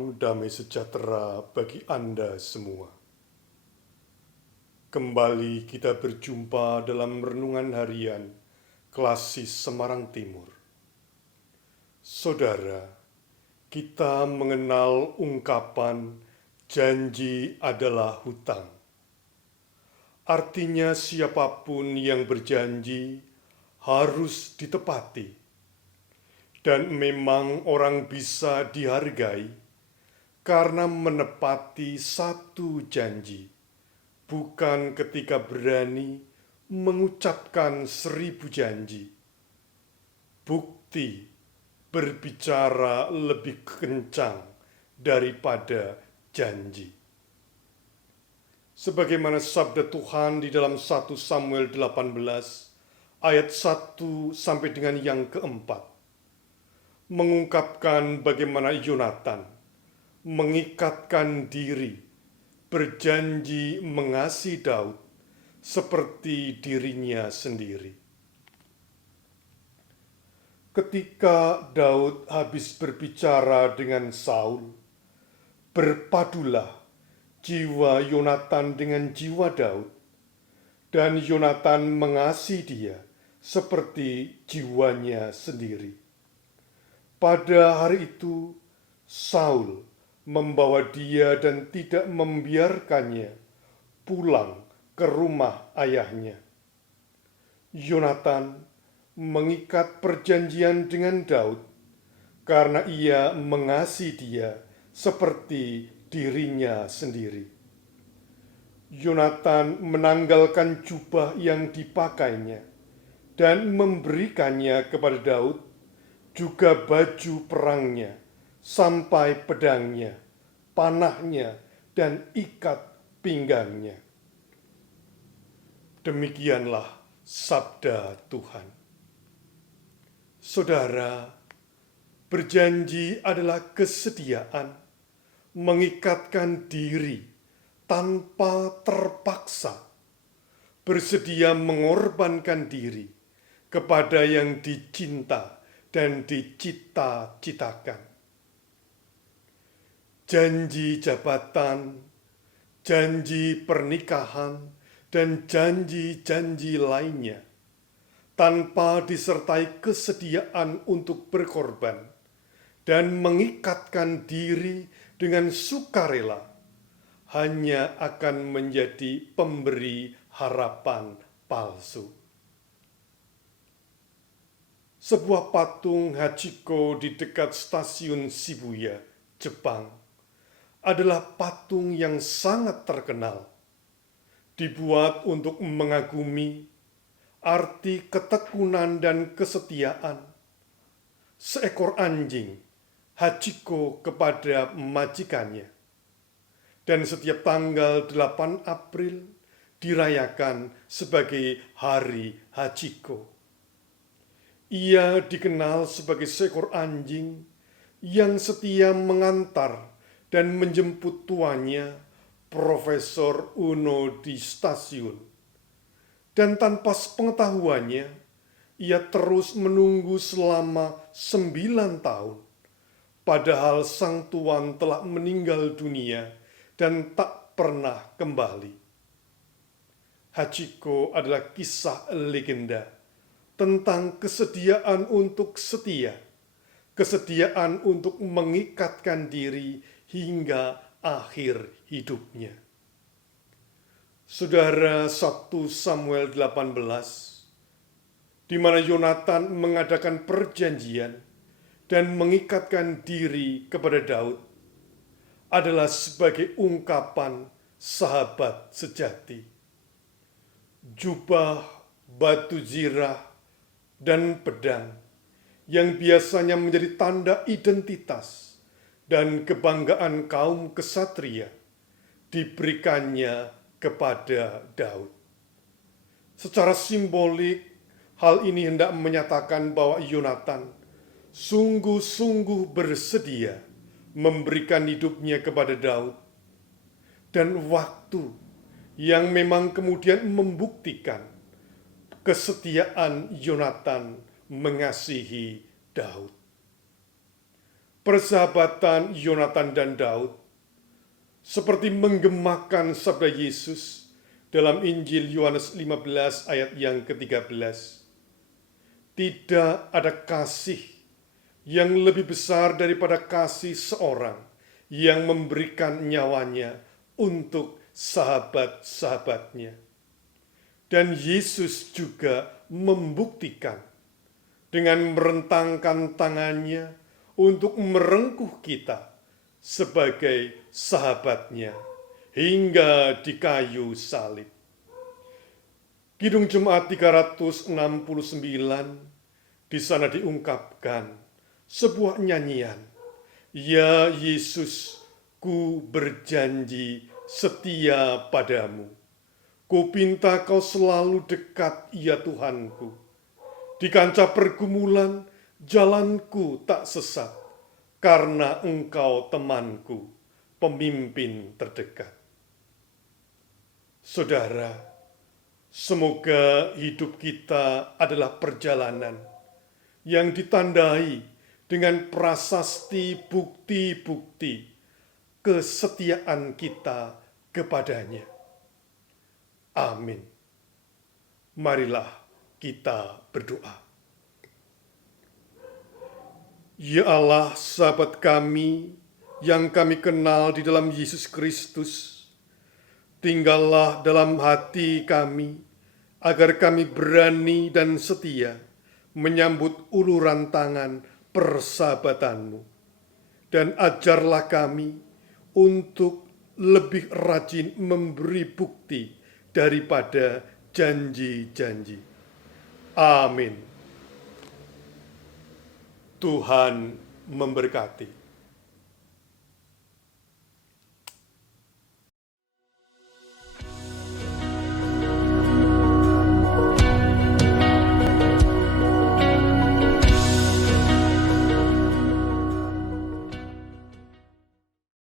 Salam damai sejahtera bagi Anda semua. Kembali kita berjumpa dalam renungan harian Klasis Semarang Timur. Saudara, kita mengenal ungkapan janji adalah hutang. Artinya siapapun yang berjanji harus ditepati. Dan memang orang bisa dihargai karena menepati satu janji, bukan ketika berani mengucapkan 1000 janji. Bukti berbicara lebih kencang daripada janji. Sebagaimana sabda Tuhan di dalam 1 Samuel 18 ayat 1 sampai dengan yang keempat, mengungkapkan bagaimana Yonatan mengikatkan diri, berjanji mengasihi Daud seperti dirinya sendiri. Ketika Daud habis berbicara dengan Saul, berpadulah jiwa Yonatan dengan jiwa Daud, dan Yonatan mengasihi dia seperti jiwanya sendiri. Pada hari itu, Saul membawa dia dan tidak membiarkannya pulang ke rumah ayahnya. Yonatan mengikat perjanjian dengan Daud karena ia mengasihi dia seperti dirinya sendiri. Yonatan menanggalkan jubah yang dipakainya dan memberikannya kepada Daud, juga baju perangnya, sampai pedangnya, panahnya, dan ikat pinggangnya. Demikianlah sabda Tuhan. Saudara, berjanji adalah kesediaan mengikatkan diri tanpa terpaksa, bersedia mengorbankan diri kepada yang dicinta dan dicita-citakan. Janji jabatan, janji pernikahan, dan janji-janji lainnya tanpa disertai kesediaan untuk berkorban dan mengikatkan diri dengan sukarela hanya akan menjadi pemberi harapan palsu. Sebuah patung Hachiko di dekat stasiun Shibuya, Jepang, adalah patung yang sangat terkenal. Dibuat untuk mengagumi arti ketekunan dan kesetiaan seekor anjing Hachiko kepada majikannya. Dan setiap tanggal 8 April dirayakan sebagai Hari Hachiko. Ia dikenal sebagai seekor anjing yang setia mengantar dan menjemput tuannya, Profesor Uno, di stasiun. Dan tanpa sepengetahuannya, ia terus menunggu selama 9 tahun, padahal sang tuan telah meninggal dunia dan tak pernah kembali. Hachiko adalah kisah legenda tentang kesediaan untuk setia, kesediaan untuk mengikatkan diri hingga akhir hidupnya. Saudara, 1 Samuel 18, di mana Yonatan mengadakan perjanjian dan mengikatkan diri kepada Daud, adalah sebagai ungkapan sahabat sejati. Jubah, batu zirah, dan pedang yang biasanya menjadi tanda identitas dan kebanggaan kaum kesatria diberikannya kepada Daud. Secara simbolik, hal ini hendak menyatakan bahwa Yonatan sungguh-sungguh bersedia memberikan hidupnya kepada Daud, dan waktu yang memang kemudian membuktikan kesetiaan Yonatan mengasihi Daud. persahabatan Yonatan dan Daud, seperti menggemakan sabda Yesus dalam Injil Yohanes 15 ayat yang ke-13. Tidak ada kasih yang lebih besar daripada kasih seorang yang memberikan nyawanya untuk sahabat-sahabatnya. Dan Yesus juga membuktikan dengan merentangkan tangannya untuk merengkuh kita sebagai sahabatnya hingga di kayu salib. Kidung Jemaat 369, di sana diungkapkan sebuah nyanyian, "Ya Yesus, ku berjanji setia padamu. Ku pinta kau selalu dekat, ya Tuhanku. Di kancah pergumulan, jalanku tak sesat, karena Engkau temanku, pemimpin terdekat." Saudara, semoga hidup kita adalah perjalanan yang ditandai dengan prasasti bukti-bukti kesetiaan kita kepadanya. Amin. Marilah kita berdoa. Ya Allah, sahabat kami yang kami kenal di dalam Yesus Kristus, tinggallah dalam hati kami agar kami berani dan setia menyambut uluran tangan persahabatan-Mu. Dan ajarlah kami untuk lebih rajin memberi bukti daripada janji-janji. Amin. Tuhan memberkati.